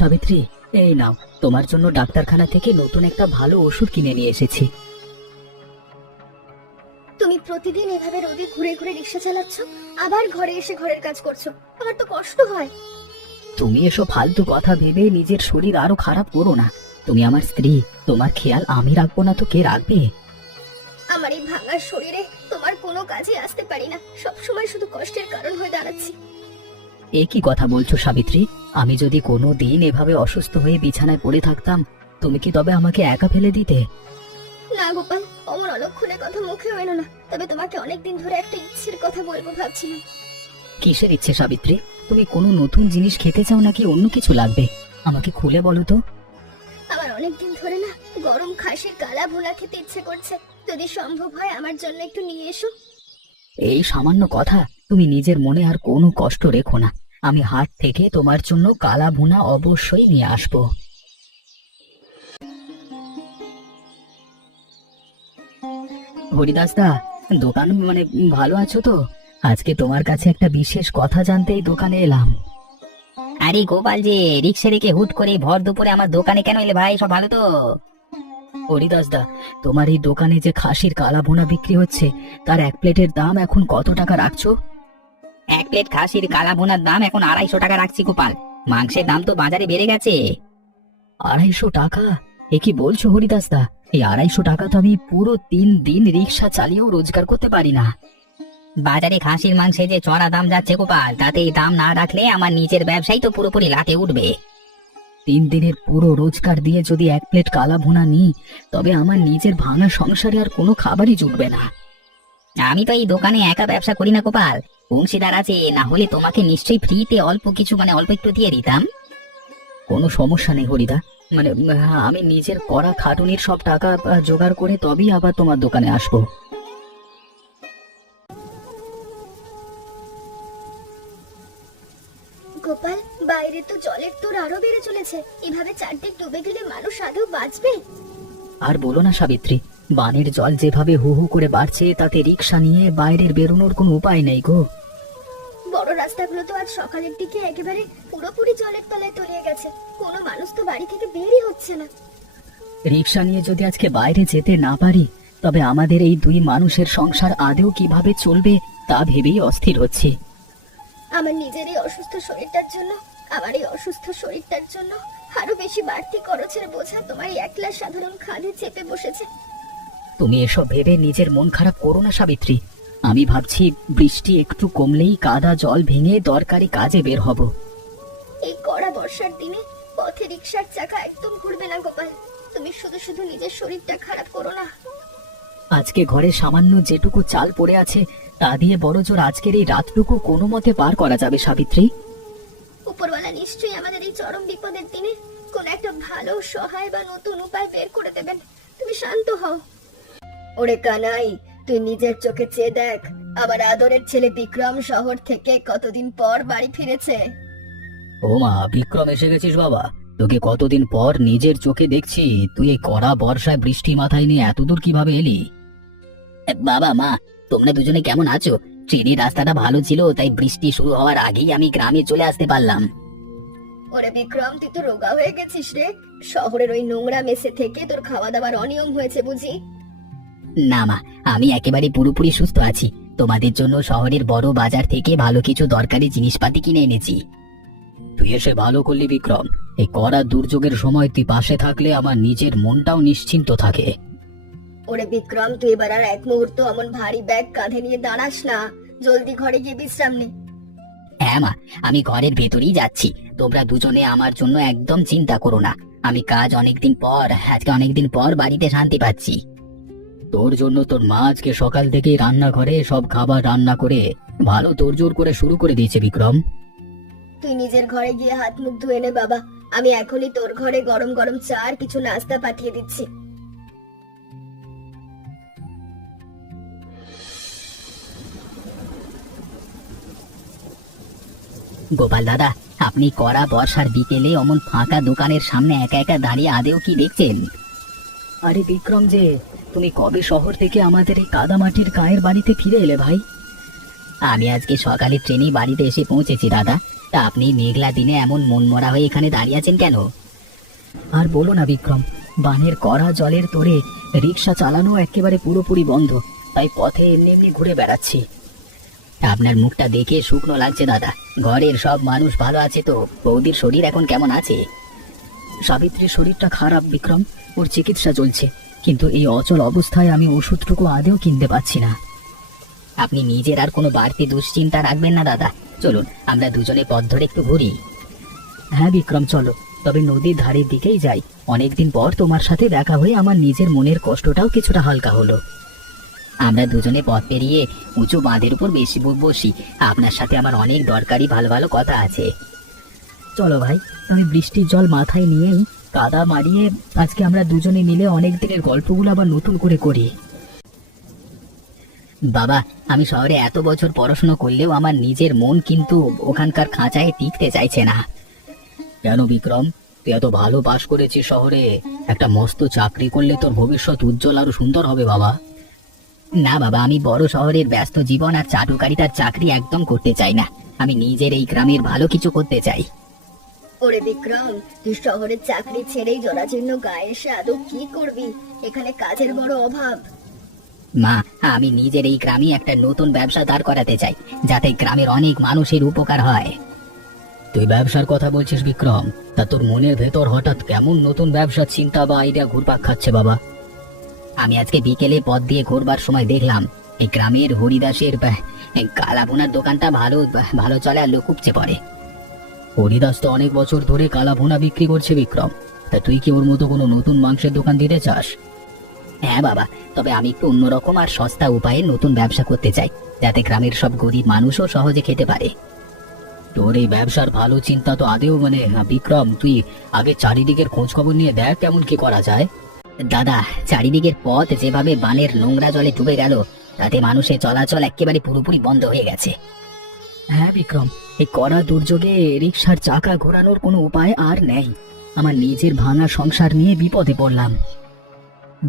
সাবিত্রী, এই নাও, তোমার জন্য ডাক্তারখানা থেকে নতুন একটা ভালো ওষুধ কিনে নিয়ে এসেছি। তুমি প্রতিদিন এভাবে রোদে ঘুরে ঘুরে রিক্সা চালাচ্ছ, আবার ঘরে এসে ঘরের কাজ করছো, আমার তো কষ্ট হয়। তুমি এসব ফালতু কথা ভেবে নিজের শরীর আরো খারাপ করো না। তুমি আমার স্ত্রী, তোমার খেয়াল আমি রাখবো না তো কে রাখবে? আমার এই ভাঙা শরীরে তোমার কোনো কাজে আসতে পারি না, সব সময় শুধু কষ্টের কারণ হয়ে দাঁড়াচ্ছি। এ কি কথা বলছো সাবিত্রী? আমি যদি কোনো দিন এভাবে অসুস্থ হয়ে বিছানায় পড়ে থাকতাম, তুমি কি তবে আমাকে একা ফেলে দিতে? না গোপাল, অমন অলক্ষণের কথা মুখেও এলো না। তবে তোমাকে অনেকদিন ধরে একটা ইচ্ছের কথা বলবো ভাবছিলাম। কিসের ইচ্ছে সাবিত্রী? তুমি কোনো নতুন জিনিস খেতে চাও নাকি অন্য কিছু লাগবে? আমাকে খুলে বলো তো। আমার অনেকদিন ধরে না গরম খাসির কালা ভুনা খেতে ইচ্ছে করছে, যদি সম্ভব হয় আমার জন্য একটু নিয়ে এসো। এই সামান্য কথা, তুমি নিজের মনে আর কোনো কষ্ট রেখো না। আমি হাট থেকে তোমার জন্য কালা ভুনা অবশ্যই নিয়ে আসবো। হরিদাস দা, দোকান ভালো আছো তো? আজকে তোমার কাছে একটা বিশেষ কথা জানতেই দোকানে এলাম। আরে গোপাল যে, রিক্সা রেখে হুট করে ভর দুপুরে আমার দোকানে কেন এলে ভাই? সব ভালো তো? হরিদাস দা, তোমার এই দোকানে যে খাসির কালা ভুনা বিক্রি হচ্ছে, তার এক প্লেটের দাম এখন কত টাকা রাখছো? এক প্লেট খাসির কালা ভুনার দাম এখন 250 টাকা রাখছি গোপাল। মাংসের দাম তো বাজারে বেড়ে গেছে। 250 টাকা? এ কি বলছো হরিদাস দা? এই 250 টাকা তো আমি পুরো 3 দিন রিক্সা চালিয়েও রোজগার করতে পারি না। বাজারে খাসির মাংসে যে চড়া দাম যাচ্ছে গোপাল, তাতে এই দাম না রাখলে আমার নিজের ব্যবসায় তো পুরোপুরি লাটে উঠবে। 3 দিনের পুরো রোজগার দিয়ে যদি এক প্লেট কালা ভুনা নিই, তবে আমার নিজের ভাঙা সংসারে আর কোনো খাবারই জুটবে না। আমি তো এই দোকানে একা ব্যবসা করি না গোপাল, অংশীদার আছে, না হলে তোমাকে নিশ্চয়ই ফ্রিতে অল্প কিছু অল্প একটু দিয়ে দিতাম। কোনো সমস্যা নেই হরিদা, আমি নিজের করা খাটুনির সব টাকা জোগাড় করে তবেই আবার তোমার দোকানে আসবো। গোপাল, বাইরে তো জলের তোর আরো বেড়ে চলেছে, এভাবে চারদিক ডুবে গেলে মানুষ আদৌ বাঁচবে? আর বলো না সাবিত্রী, বানের জল যেভাবে হু হু করে বাড়ছে, তাতে রিক্সা নিয়ে বাইরের বেরোনোর কোনো উপায় নেই গো। বড় রাস্তাগুলো তো আজ সকালের দিকে একেবারে পুরোপুরি জলের তলায় তলিয়ে গেছে, কোনো মানুষ তো বাড়ি থেকে বেরই হচ্ছে না। রিক্সা নিয়ে যদি আজকে বাইরে যেতে না পারি, তবে আমাদের এই 2 মানুষের সংসার আদেও কিভাবে চলবে তা ভেবেই অস্থির হচ্ছে। আমার নিজের এই অসুস্থ শরীরটার জন্য, আমার এই অসুস্থ শরীরটার জন্য আরো বেশি বাড়তি খরচের বোঝা তোমার এই একলা সাধারণ খাদে চেপে বসেছে। তুমি এসব ভেবে নিজের মন খারাপ করো না সাবিত্রী। আমি ভাবছি বৃষ্টি একটু কমলেই কাদা জল ভেঙে দরকারি কাজে বের হব। এই কড়া বর্ষার দিনে পথে রিক্সার চাকা একদম ঘুরবে না গোপাল, তুমি শুধু শুধু নিজের শরীরটা খারাপ করো না। আজকে ঘরে সামান্য যেটুকু চাল পড়ে আছে, তা দিয়ে বড়জোর আজকের এই রাতটুকু কোনো মতে পার করা যাবে সাবিত্রী। উপরওয়ালা নিশ্চয়ই আমাদের এই চরম বিপদের দিনে কোন একটা ভালো সহায় বা নতুন উপায় বের করে দেবেন, তুমি শান্ত হও। ওরে কানাই, তুই নিজের চোখে চেয়ে দেখ, আমার আদরের ছেলে বিক্রম শহর থেকে কতদিন পর বাড়ি ফিরেছে। ও মা, বিক্রম এসে গেছিস বাবা? তোকে কতদিন পর নিজের চোখে দেখছি। তুই এই কড়া বর্ষায় বৃষ্টি মাথায় নিয়ে এতদূর কিভাবে এলি? বাবা মা, তোমরা দুজনে কেমন আছো? ট্রেনের রাস্তাটা ভালো ছিল, তাই বৃষ্টি শুরু হওয়ার আগেই আমি গ্রামে চলে আসতে পারলাম। ওরে বিক্রম, তুই তো রোগা হয়ে গেছিস রে, শহরের ওই নোংরা মেসে থেকে তোর খাওয়া দাওয়ার অনিয়ম হয়েছে বুঝি? না মা, আমি একেবারে পুরোপুরি সুস্থ আছি। তোমাদের জন্য শহরের বড় বাজার থেকে ভালো কিছু দরকারি জিনিসপাতি কিনে এনেছি। তুই এসে ভালো করলি বিক্রম। এই কড়া দুর্যোগের সময় তুই পাশে থাকলে আমার নিজের মনটাও নিশ্চিন্ত থাকে। ওরে বিক্রম, তুই এবার আর এক মুহূর্ত অমন ভারী ব্যাগ কাঁধে নিয়ে দাঁড়াস না, জলদি ঘরে গিয়ে বিশ্রাম নে। হ্যাঁ মা, আমি ঘরের ভেতরেই যাচ্ছি। তোমরা দুজনে আমার জন্য একদম চিন্তা করো না। আমি আজকে অনেকদিন পর বাড়িতে শান্তি পাচ্ছি। তোর জন্য তোর মা আজকে সকাল থেকেই রান্নাঘরে সব খাবার রান্না করে ভালো তোড়জোড় করে শুরু করে দিয়েছে বিক্রম। তুই নিজের ঘরে গিয়ে হাত মুখ ধুয়ে নে বাবা, আমি এখনই তোর ঘরে গরম গরম চা আর কিছু নাস্তা পাঠিয়ে দিচ্ছি। গোপাল দাদা, আপনি কড়া বর্ষার বিকেলে অমন ফাঁকা দোকানের সামনে একা একা দাঁড়িয়ে আদেও কি দেখছেন? আরে বিক্রম যে, তুমি কবে শহর থেকে আমাদের এই কাদামাটির গায়ের বাড়িতে ফিরে এলে ভাই? আমি আজকে সকালে ট্রেনেই বাড়িতে এসে পৌঁছেছি দাদা। তা আপনি মেঘলা দিনে এমন মনমরা হয়ে এখানে দাঁড়িয়ে আছেন কেন? আর বলো না বিক্রম, বানের কড়া জলের তোরে রিক্সা চালানো একেবারে পুরোপুরি বন্ধ, তাই পথে এমনি এমনি ঘুরে বেড়াচ্ছি। আপনার মুখটা দেখে শুকনো লাগছে দাদা। ঘরের সব মানুষ ভালো আছে তো? বৌদির শরীর এখন কেমন আছে? সাবিত্রীর শরীরটা খারাপ বিক্রম, ওর চিকিৎসা চলছে, কিন্তু এই অচল অবস্থায় আমি ওষুধটুকু আদেও কিনতে পারছি না। আপনি নিজের আর কোনো বাড়তি দুশ্চিন্তা রাখবেন না দাদা। চলুন আমরা দুজনে পথ ধরে একটু ঘুরি। হ্যাঁ বিক্রম, চলো, তবে নদীর ধারের দিকেই যাই। অনেকদিন পর তোমার সাথে দেখা হয়ে আমার নিজের মনের কষ্টটাও কিছুটা হালকা হলো। আমরা দুজনে পথ পেরিয়ে উঁচু বাঁধের উপর বেশি বসি। আপনার সাথে আমার অনেক দরকারি ভালো ভালো কথা আছে। চলো ভাই, আমি বৃষ্টির জল মাথায় নিয়েই কাদা মারিয়ে আজকে আমরা দুজনে মিলে অনেক দিনের গল্পগুলো আবার নতুন করে করি। বাবা, আমি শহরে এত বছর পড়াশোনা করলেও আমার নিজের মন কিন্তু ওখানকার খাঁচায় টিকতে চাইছে না। কেন বিক্রম, তুই এত ভালো পাশ করেছিস শহরে, একটা মস্ত চাকরি করলে তোর ভবিষ্যৎ উজ্জ্বল আরো সুন্দর হবে বাবা। না বাবা, আমি বড় শহরের ব্যস্ত জীবন আর চাটুকারিতার চাকরি একদম করতে চাই না। আমি নিজের এই গ্রামের ভালো কিছু করতে চাই। ওরে বিক্রম, তুই শহরের চাকরি ছেড়েই জরাজীর্ণ গায়ে এসে আদৌ কি করবি? এখানে কাজের বড় অভাব। মা, আমি নিজের এই গ্রামে একটা নতুন ব্যবসা দাঁড় করাতে চাই, যাতে গ্রামের অনেক মানুষের উপকার হয়। তুই ব্যবসার কথা বলছিস বিক্রম, তা তোর মনের ভেতর হঠাৎ কেমন নতুন ব্যবসার চিন্তা বা আইডিয়া ঘুরপাক খাচ্ছে বাবা? আমি আজকে বিকেলে পথ দিয়ে ঘুরবার সময় দেখলাম এই গ্রামের হরিদাসের কালাভুনার দোকানটা ভালো ভালো চলে আর লোক উপচে পড়ে। হরিদাস তো অনেক বছর ধরে কালা ভুনা বিক্রি করছে বিক্রম, তা তুই কি ওর মতো কোনো নতুন মাংসের দোকান দিতে চাস? হ্যাঁ বাবা, তবে আমি একটু অন্যরকম আর সস্তা উপায়ে নতুন ব্যবসা করতে চাই, যাতে গ্রামের সব গরিব মানুষও সহজে খেতে পারে। তোর এই ব্যবসার ভালো চিন্তা তো আদেও বিক্রম, তুই আগে চারিদিকের খোঁজ খবর নিয়ে দেখ কেমন কি করা যায়। দাদা, চারিদিকের পথ যেভাবে বানের নোংরা জলে ডুবে গেল, তাতে মানুষের চলাচল একেবারে পুরোপুরি বন্ধ হয়ে গেছে। হ্যাঁ বিক্রম, এই কড়া দুর্যোগে রিক্সার চাকা ঘোরানোর কোনো উপায় আর নেই। আমার নিজের ভাঙা সংসার নিয়ে বিপদে পড়লাম।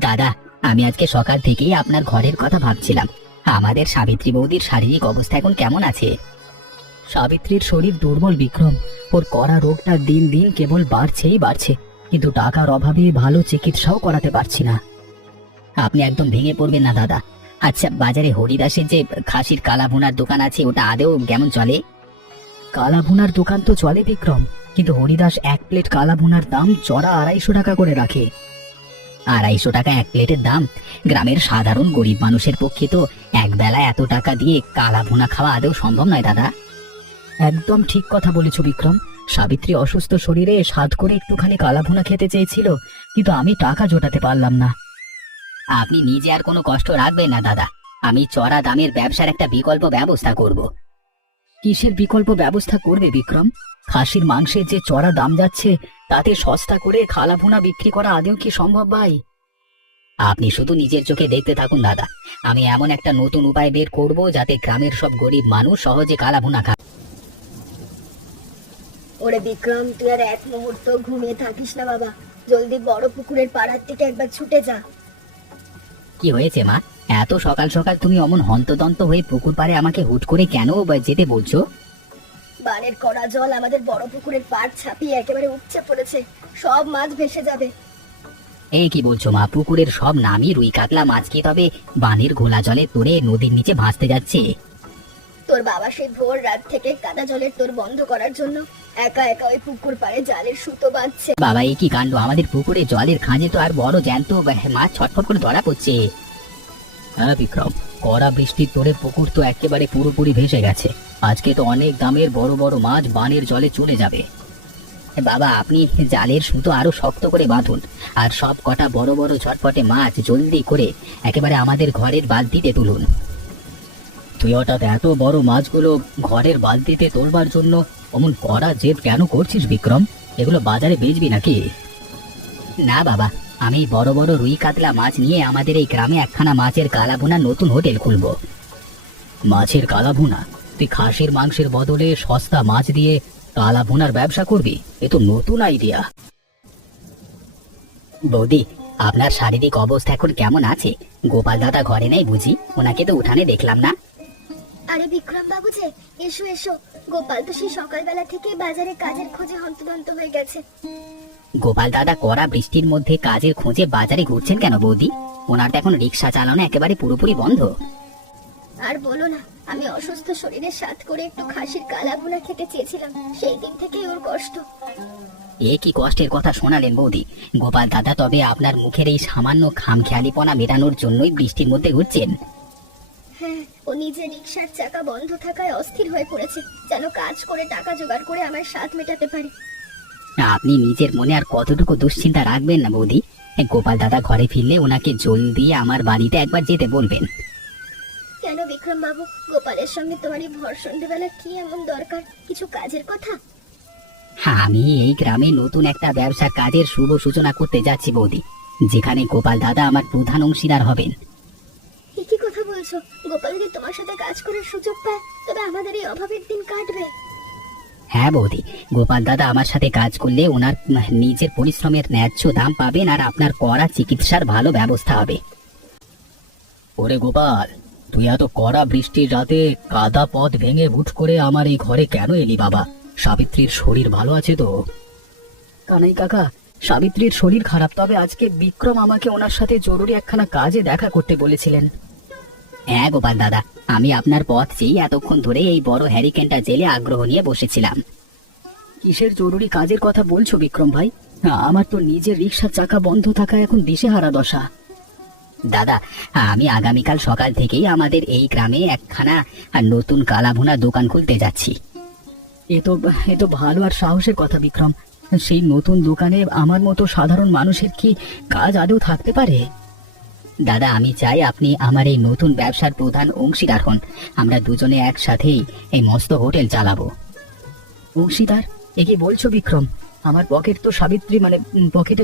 দাদা, আমি আজকে সকাল থেকেই আপনার ঘরের কথা ভাবছিলাম। আমাদের সাবিত্রী বৌদির শারীরিক অবস্থা এখন কেমন আছে? সাবিত্রীর শরীর দুর্বল বিক্রম, ওর কড়া রোগটা দিন দিন কেবল বাড়ছেই বাড়ছে, কিন্তু টাকার অভাবে ভালো চিকিৎসাও করাতে পারছি না। আপনি একদম ভেঙে পড়বেন না দাদা। আচ্ছা, বাজারে হরিদাসের যে খাসির কালাভুনার দোকান আছে, ওটা আদেও কেমন চলে? কালা ভুনার দোকান তো চলে বিক্রম, কিন্তু হরিদাস এক প্লেট কালা ভুনার দাম চড়া 250 টাকা করে রাখে। 250 টাকা এক প্লেটের দাম? গ্রামের সাধারণ গরিব মানুষের পক্ষে তো একবেলা এত টাকা দিয়ে কালাভুনা খাওয়া আদৌ সম্ভব নয় দাদা। একদম ঠিক কথা বলেছ বিক্রম। সাবিত্রী অসুস্থ শরীরে স্বাদ করে একটুখানি কালা ভুনা খেতে চেয়েছিল, কিন্তু আমি টাকা জোটাতে পারলাম না। আপনি নিজে আর কোনো কষ্ট রাখবেন না দাদা। আমি চড়া দামের ব্যবসার একটা বিকল্প ব্যবস্থা করব। কিসের বিকল্প ব্যবস্থা করবে বিক্রম? খাসির মাংসের যে চড়া দাম যাচ্ছে, তাতে সস্তা করে কালা ভুনা বিক্রি করা আদেও কি সম্ভব ভাই? আপনি শুধু নিজের চোখে দেখতে থাকুন দাদা। আমি এমন একটা নতুন উপায় বের করব, যাতে গ্রামের সব গরিব মানুষ সহজে কালাভুনা খায়। ওরে বিক্রম, তুই আর এক মুহূর্ত ঘুমিয়ে থাকিস না বাবা। জলদি বড় পুকুরের পাড়ার দিকে একবার ছুটে যা। কি হয়েছে মা? এত সকাল সকাল তুমি অমন হন্তদন্ত হয়ে পুকুর পাড়ে আমাকে হুট করে কেন যেতে বলছো? বানের কড়া জল আমাদের বড় পুকুরের পাড় ছাপিয়ে একেবারে উপচে পড়েছে, সব মাছ ভেসে যাবে। এই কি বলছো মা? পুকুরের সব নামই রুই কাতলা মাছ কি তবে বানের ঘোলা জলে তোরে নদীর নিচে ভাসতে যাচ্ছে? তোর বাবা সেই ভোর রাত থেকে কাদা জলের তোর বন্ধ করার জন্য একা একা ওই পুকুর পাড়ে জালের সুতো বাঁধছে। বাবা, এই কি কাণ্ড! আমাদের পুকুরে জলের খাঁজে তো আর বড় জ্যান্ত মাছ ছটফট করে ধরা পড়ছে। হ্যাঁ বিক্রম, কড়া বৃষ্টির তোরে পুকুর তো একেবারে পুরোপুরি ভেসে গেছে। আজকে তো অনেক দামের বড় বড় মাছ বানের জলে চলে যাবে। বাবা, আপনি জালের সুতো আরো শক্ত করে বাঁধুন, আর সব কটা বড় বড় ছটফটে মাছ জলদি করে একেবারে আমাদের ঘরের বালতিতে তুলুন। তুই হঠাৎ এত বড় মাছগুলো ঘরের বালতিতে তোলবার জন্য অমন কড়া জেদ কেন করছিস বিক্রম? এগুলো বাজারে বেচবি নাকি? না বাবা, আমি বড় বড় রুই কাতলা মাছ নিয়ে আমাদের এই গ্রামে একখানা মাছের কালাভুনা নতুন হোটেল খুলবো। মাছের কালাভুনা? তুই খাসির মাংসের বদলে সস্তা মাছ দিয়ে কালাভুনার ব্যবসা করবি? এ তো নতুন আইডিয়া। বৌদি, আপনার শারীরিক অবস্থা এখন কেমন আছে? গোপাল দাদা ঘরে নেই বুঝি? ওনাকে তো উঠানে দেখলাম না। আরে বিক্রম বাবু যে, এসো এসো। গোপাল তো সেই সকালবেলা থেকে বাজারে কাজের খোঁজে হন্তদন্ত হয়ে গেছে। গোপাল দাদা কড়া বৃষ্টির মধ্যে কাজের খোঁজে বাজারে ঘুরছেন কেন বৌদি? ওনার তো এখন রিক্সা চালানো একেবারে পুরোপুরি বন্ধ। আর বলো না, আমি অসুস্থ শরীরে সাথ করে একটু খাসির কালা ভুনা খেতে চেয়েছিলাম, সেই দিন থেকেই ওর কষ্ট। এ কি কষ্টের কথা শোনালেন বৌদি? গোপাল দাদা তবে আপনার মুখের এই সামান্য খামখেয়ালিপনা মেটানোর জন্যই বৃষ্টির মধ্যে ঘুরছেন? হ্যাঁ, ও নিজে রিক্সার চাকা বন্ধ থাকায় অস্থির হয়ে পড়েছে, যেন কাজ করে টাকা জোগাড় করে আমার স্বাদ মেটাতে পারে। আপনি নিজের মনে আর কতটুকু দুশ্চিন্তা রাখবেন না বৌদি। গোপাল দাদা ঘরে ফিরলে ওনাকে জলদি আমার বাড়িতে একবার যেতে বলবেন। কেন বিক্রম বাবু, গোপালের সঙ্গে তোমারই ভর সন্ধ্যেবেলা কি এমন দরকার? কিছু কাজের কথা? হ্যাঁ, আমি এই গ্রামে নতুন একটা ব্যবসা কাজের শুভ সূচনা করতে যাচ্ছি বৌদি, যেখানে গোপাল দাদা আমার প্রধান অংশীদার হবেন। কি কথা বলছো? গোপাল যদি তোমার সাথে কাজ করার সুযোগ পায়, তবে আমাদের এই অভাবের দিন কাটবে। হ্যাঁ বৌদি, গোপাল দাদা আমার সাথে কাজ করলে ওনার নিজের পরিশ্রমের ন্যায্য দাম পাবেন, আর আপনার কড়া চিকিৎসার ভালো ব্যবস্থা হবে। ওরে গোপাল, তুই এত কড়া বৃষ্টির রাতে কাদা পথ ভেঙে হুট করে আমার এই ঘরে কেন এলি বাবা? সাবিত্রীর শরীর ভালো আছে তো? কানাই কাকা, সাবিত্রীর শরীর খারাপ, তবে আজকে বিক্রম আমাকে ওনার সাথে জরুরি একখানা কাজে দেখা করতে বলেছিলেন। হ্যাঁ গোপাল দাদা, আমি আপনার পথ চেয়ে এতক্ষণ ধরে এই বড় হ্যারিকেনটা জেলে আগ্রহ নিয়ে বসেছিলাম। কিসের জরুরি কাজের কথা বলছো বিক্রম ভাই? আমার তো নিজের রিক্সার চাকা বন্ধ থাকায় এখন দিশেহারা দশা। দাদা, আমি আগামীকাল সকাল থেকেই আমাদের এই গ্রামে একখানা নতুন কালাভুনা দোকান খুলতে যাচ্ছি। এ তো ভালো আর সাহসের কথা বিক্রম। সেই নতুন দোকানে আমার মতো সাধারণ মানুষের কি কাজ আদৌ থাকতে পারে? দাদা, আমি চাই আপনি আমার এই নতুন ব্যবসার প্রধান অংশীদার হন। আমরা দুজনে একসাথেই এই মস্ত হোটেল চালাবো। অংশীদার? এ কি বলছো বিক্রম? আমার পকেটে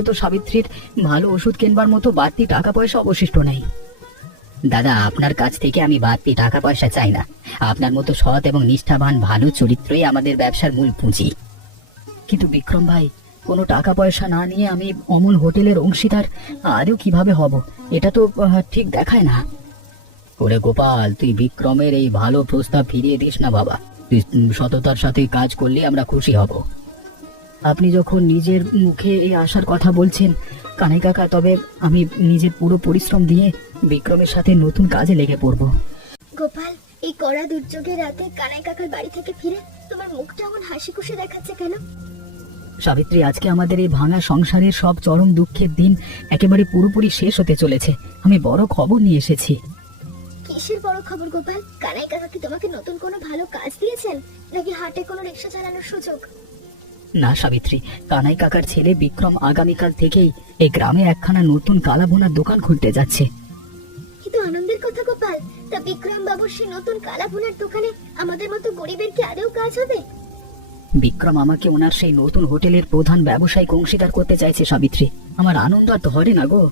তো সাবিত্রীর ভালো ওষুধ কেনবার মতো বাড়তি টাকা পয়সা অবশিষ্ট নেই। দাদা, আপনার কাছ থেকে আমি বাড়তি টাকা পয়সা চাই না। আপনার মতো সৎ এবং নিষ্ঠাবান ভালো চরিত্রই আমাদের ব্যবসার মূল পুঁজি। কিন্তু বিক্রম ভাই, কোনো টাকা পয়সা না নিয়ে আমি অমূল হোটেলের অংশীদার আদৌ কিভাবে হব? এটা তো ঠিক দেখায় না। ওরে গোপাল, তুই বিক্রমের এই ভালো প্রস্তাব ফিরিয়ে দিস না বাবা। তুই সততার সাথে কাজ করলে আমরা খুশি হব। আপনি যখন নিজের মুখে এই আশার কথা বলছেন কানাই কাকা, তবে আমি নিজের পুরো পরিশ্রম দিয়ে বিক্রমের সাথে নতুন কাজে লেগে পড়ব। গোপাল, এই কড়া দুর্যোগের রাতে কানাই কাকার বাড়ি থেকে ফিরে তোমার মুখটা এমন হাসি খুশি দেখাচ্ছে কেন? সাবিত্রী, আজকে আমাদের এই ভাঙা সংসারের সব চরম দুঃখের দিন একেবারে পুরোপুরি শেষ হতে চলেছে। আমি বড় খবর নিয়ে এসেছি। কিসের বড় খবর গোপাল? কানাই কাকা কি তোমাকে নতুন কোনো ভালো কাজ দিয়েছেন, নাকি হাটে কোনো রিক্সা চালানোর সুযোগ? না সাবিত্রী, কানাই কাকার ছেলে বিক্রম আগামীকাল থেকেই এই গ্রামে একখানা নতুন কালাভুনার দোকান খুলতে যাচ্ছে। কিন্তু আনন্দের কথা গোপাল, তা বিক্রম বাবুর সেই নতুন কালাভুনার দোকানে আমাদের মতো গরিবের কি আদৌ কাজ হবে? বিক্রম আমাকে ওনার সেই নতুন হোটেলের প্রধান ব্যবসায়িক অংশীদার করতে চাইছে সাবিত্রী। আমার আনন্দ আর ধরে না গো।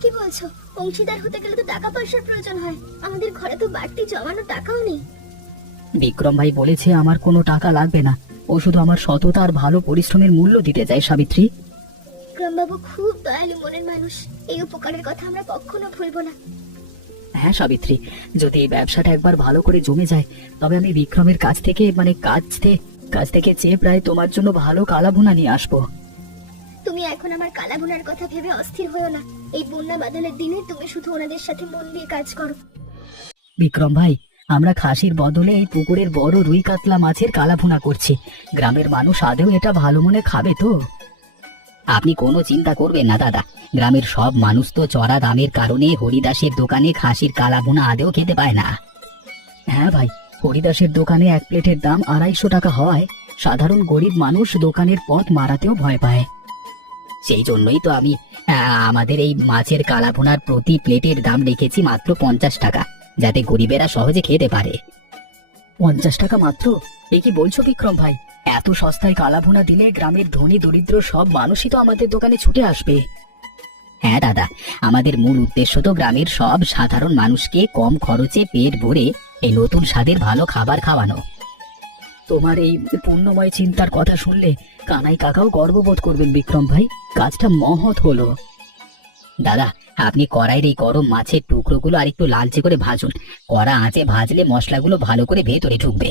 কি বলছো? অংশীদার হতে গেলে তো টাকা পয়সার প্রয়োজন হয়, আমাদের ঘরে তো বাড়তি জমানো টাকাও নেই। বিক্রম ভাই বলেছে আমার কোনো টাকা লাগবে না, ও শুধু আমার সততা আর ভালো পরিশ্রমের মূল্য দিতে চায় সাবিত্রী। বিক্রম বাবু খুব দয়ালু মনের মানুষ, এই উপকারের কথা আমরা কখনো ভুলবো না। হ্যাঁ সাবিত্রী, যদি এই ব্যবসাটা একবার ভালো করে জমে যায়, তবে আমি বিক্রমের কাছ থেকে কাছ থেকে চেয়ে প্রায় তোমার জন্য ভালো কালাভুনা নিয়ে আসবো। তুমি এখন আমার কালাভুনার কথা ভেবে অস্থির হয়েও না। এই বন্যা বাদলের দিনে তুমি শুধু ওনাদের সাথে মন দিয়ে কাজ করো। বিক্রম ভাই, আমরা খাসির বদলে এই পুকুরের বড় রুই কাতলা মাছের কালাভুনা করছি। গ্রামের মানুষ আদৌ এটা ভালো মনে খাবে তো? আপনি কোনো চিন্তা করবেন না দাদা, গ্রামের সব মানুষ তো চড়া দামের কারণে হরিদাসের দোকানে খাসির কালাভুনা আদেও খেতে পায় না। হ্যাঁ ভাই, হরিদাসের দোকানে এক প্লেটের দাম 250 টাকা হওয়ায় সাধারণ গরিব মানুষ দোকানের পথ মারাতেও ভয় পায়। সেই জন্যই তো আমি আমাদের এই মাছের কালাভুনার প্রতি প্লেটের দাম রেখেছি মাত্র 50 টাকা, যাতে গরিবেরা সহজে খেতে পারে। 50 টাকা মাত্র? এ কি বলছো বিক্রম ভাই? এত সস্তায় কালাভুনা দিলে গ্রামের ধনী দরিদ্র সব মানুষই তো আমাদের দোকানে ছুটে আসবে। হ্যাঁ দাদা, আমাদের মূল উদ্দেশ্য তো গ্রামের সব সাধারণ মানুষকে কম খরচে পেট ভরে এই নতুন স্বাদের ভালো খাবার খাওয়ানো। তোমার এই পুণ্যময় চিন্তার কথা শুনলে কানাই কাকাও গর্ববোধ করবেন বিক্রম ভাই। কাজটা মহৎ হলো। দাদা, আপনি কড়াইয়ের এই গরম মাছের টুকরোগুলো আর একটু লালচে করে ভাজুন। কড়া আঁচে ভাজলে মশলাগুলো ভালো করে ভেতরে ঢুকবে।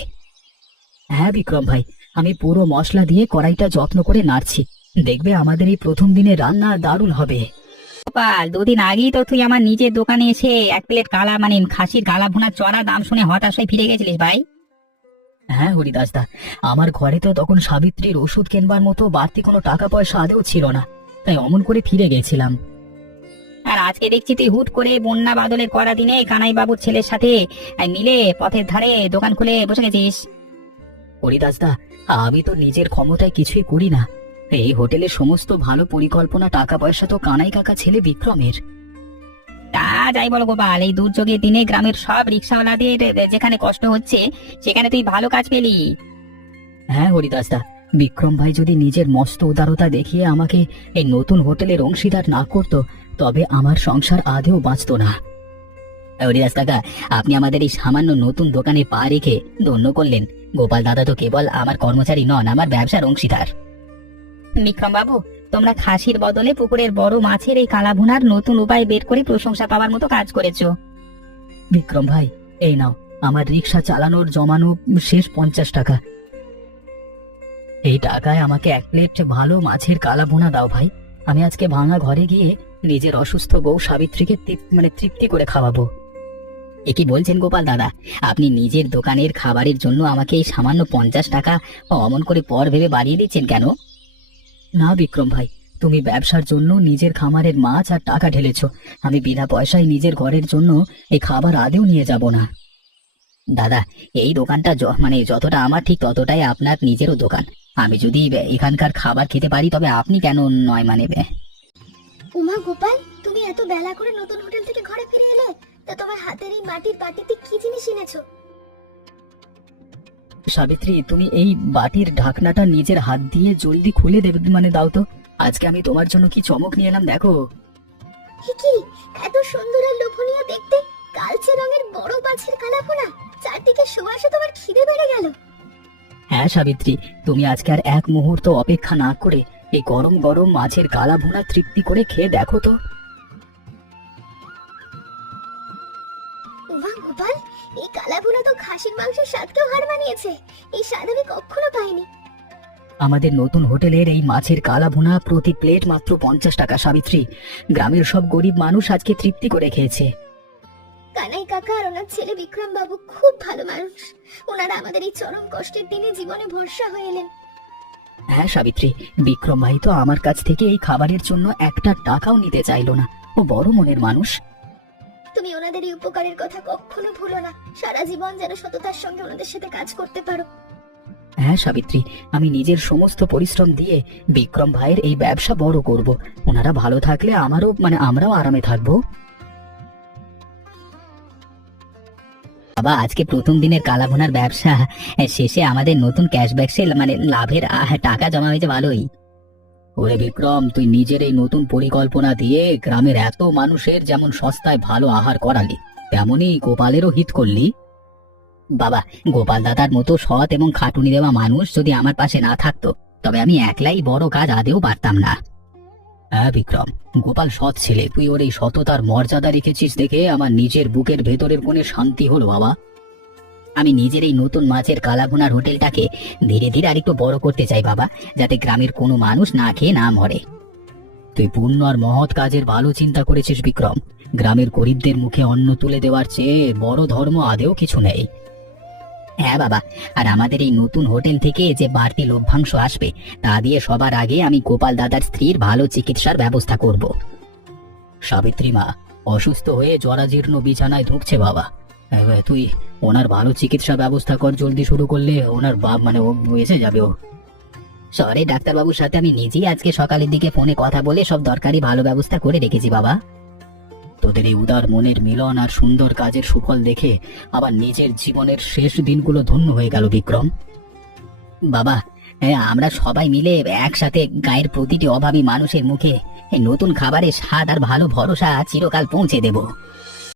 হ্যাঁ বিক্রম ভাই, আমি পুরো মশলা দিয়ে কড়াইটা যত্ন করে নাড়ছি। দেখবে আমাদের এই প্রথম দিনের রান্না দারুণ হবে। গোপাল, দুদিন আগেই তো তুই আমার নিজের দোকানে এসে এক প্লেট খাসির কালা ভুনার চড়া দাম শুনে হতাশ হয়ে ফিরে গেছিলিস ভাই। হ্যাঁ হরিদাস দা, আমার ঘরে তো তখন সাবিত্রীর ওষুধ কেনবার মতো বাড়তি কোনো টাকা পয়সা আদেও ছিল না, তাই অমন করে ফিরে গেছিলাম। আর আজকে দেখছি তুই হুট করে বন্যা বাদলের করা দিনে কানাই বাবুর ছেলের সাথে মিলে পথের ধারে দোকান খুলে বসে গেছিস। হরিদাস দা, আমি তো নিজের ক্ষমতায় কিছুই করি না। এই হোটেলের সমস্ত ভালো পরিকল্পনা, টাকা পয়সা তো কানাই কাকা ছেলে বিক্রমের। তা যাই বলো গোপাল, এই দুর্যোগের দিনে গ্রামের সব রিক্সাওয়ালাদের যেখানে কষ্ট হচ্ছে সেখানে তুই ভালো কাজ পেলি। হ্যাঁ হরিদাস দা, বিক্রম ভাই যদি নিজের মস্ত উদারতা দেখিয়ে আমাকে এই নতুন হোটেলের অংশীদার না করতো, তবে আমার সংসার আদেও বাঁচতো না। হরিদাস কাকা, আপনি আমাদের এই সামান্য নতুন দোকানে পা রেখে ধন্য করলেন। গোপাল দাদা তো কেবল আমার কর্মচারী নন, আমার ব্যবসার অংশীদার। বিক্রম বাবু, তোমরা খাসির বদলে পুকুরের বড় মাছের এই কালা ভুনার নতুন উপায় বের করে প্রশংসা পাওয়ার মতো কাজ করেছো। বিক্রম ভাই, এই নাও আমার রিক্সা চালানোর জমানো শেষ 50 টাকা। এই টাকায় আমাকে এক প্লেট ভালো মাছের কালা ভুনা দাও ভাই। আমি আজকে ভাঙা ঘরে গিয়ে নিজের অসুস্থ বউ সাবিত্রীকে তৃপ্তি করে খাওয়াবো। এ কি বলছেন গোপাল দাদা, আপনি নিজের দোকানের খাবারের জন্য আমাকে এই সামান্য 50 টাকা অমন করে পর ভেবে বাড়িয়ে দিচ্ছেন কেন? না বিক্রম ভাই, তুমি ব্যবসার জন্য নিজের খামারের মাছ আর টাকা ঢেলেছো, আমি বিনা পয়সায় নিজের ঘরের জন্য এই খাবার আদেও নিয়ে যাব না। দাদা, এই দোকানটা যতটা আমার ঠিক ততটাই আপনার নিজেরও দোকান। আমি যদি এখানকার খাবার খেতে পারি তবে আপনি কেন নয় উমা গোপাল, তুমি এত বেলা করে নতুন হোটেল থেকে ঘরে ফিরে এলে, তা তোমার হাতের এই মাটির বাটিতে কি জিনিস এনেছো? সাবিত্রী, তুমি এই বাটির ঢাকনাটা নিজের হাত দিয়ে জলদি খুলে দেবে, দাও তো। আজকে আমি তোমার জন্য কি চমক নিয়ে এলাম দেখো। কি এত সুন্দর আর লোভনীয় দেখতে কালচে রঙের বড় মাছের কালাভুনা, চারদিকে সুবাসে তোমার খিদে বেড়ে গেল। হ্যাঁ সাবিত্রী, তুমি আজকে আর এক মুহূর্ত অপেক্ষা না করে এই গরম গরম মাছের কালা ভুনা তৃপ্তি করে খেয়ে দেখো তো। উমা গোপাল, এই কালাভুনা তো খাসির মাংসের স্বাদকেও হার মানিয়েছে। এই স্বাদ আমি কখনো পাইনি। আমাদের নতুন হোটেলের এই মাছের কালা ভুনা প্রতি প্লেট মাত্র 50 টাকা সাবিত্রী। গ্রামের সব গরিব মানুষ আজকে তৃপ্তি করে খেয়েছে। কানাই কাকা আর ওনার ছেলে বিক্রম বাবু খুব ভালো মানুষ। ওনারা আমাদের এই চরম কষ্টের দিনে জীবনে ভরসা হয়ে এলেন। হ্যাঁ সাবিত্রী, বিক্রম ভাই তো আমার কাছ থেকে এই খাবারের জন্য একটা টাকাও নিতে চাইলো না। ও বড় মনের মানুষ। তুমি ওনাদের এই উপকারের কথা কখনো ভুলো না। সারা জীবন যেন সততার সঙ্গে ওনাদের সাথে কাজ করতে পারো। হ্যাঁ সাবিত্রী, আমি নিজের সমস্ত পরিশ্রম দিয়ে বিক্রম ভাইয়ের এই ব্যবসা বড় করব। ওনারা ভালো থাকলে আমরাও আরামে থাকবো। বাবা, আজকে প্রথম দিনের কালা ভুনার ব্যবসা শেষে আমাদের নতুন ক্যাশব্যাক সেল লাভের টাকা জমা হয়েছে ভালোই। ওরে বিক্রম, তুই নিজের এই নতুন পরিকল্পনা দিয়ে গ্রামের এত মানুষের যেমন সস্তায় ভালো আহার করালি, তেমনই গোপালেরও হিত করলি। বাবা, গোপাল দাদার মতো সৎ এবং খাটুনি দেওয়া মানুষ যদি আমার পাশে না থাকতো তবে আমি একলাই বড় কাজ আদেও পারতাম না। হ্যাঁ বিক্রম, গোপাল সৎ ছেলে, তুই ওর এই সততার মর্যাদা রেখেছিস দেখে আমার নিজের বুকের ভেতরের কোণে শান্তি হলো বাবা। আমি নিজের এই নতুন মাছের কালাভুনার হোটেলটাকে ধীরে ধীরে আরেকটু বড় করতে চাই বাবা, যাতে গ্রামের কোনো মানুষ না খেয়ে না মরে। তুই পূর্ণ আর মহৎ কাজের ভালো চিন্তা করেছিস বিক্রম। গ্রামের গরিবদের মুখে অন্ন তুলে দেওয়ার চেয়ে বড় ধর্ম আদেও কিছু নেই। হ্যাঁ বাবা, আর আমাদের এই নতুন হোটেল থেকে যে বাড়তি লভ্যাংশ আসবে তা দিয়ে সবার আগে আমি গোপাল দাদার স্ত্রীর ভালো চিকিৎসার ব্যবস্থা করব। সাবিত্রী মা অসুস্থ হয়ে জরাজীর্ণ বিছানায় ধুঁকছে বাবা। তুই ওনার ভালো চিকিৎসা ব্যবস্থা কর, জলদি শুরু করলে ওনার ও এসে যাবে। ও শহরে ডাক্তারবাবুর সাথে আমি নিজেই আজকে সকালের দিকে ফোনে কথা বলে সব দরকারি ভালো ব্যবস্থা করে রেখেছি বাবা। তোদের এই উদার মনের মিলন আর সুন্দর কাজের সুফল দেখে আবার নিজের জীবনের শেষ দিনগুলো ধন্য হয়ে গেল বিক্রম। বাবা, আমরা সবাই মিলে একসাথে গায়ের প্রতিটি অভাবী মানুষের মুখে এই নতুন খাবারের স্বাদ আর ভালো ভরসা চিরকাল পৌঁছে দেব।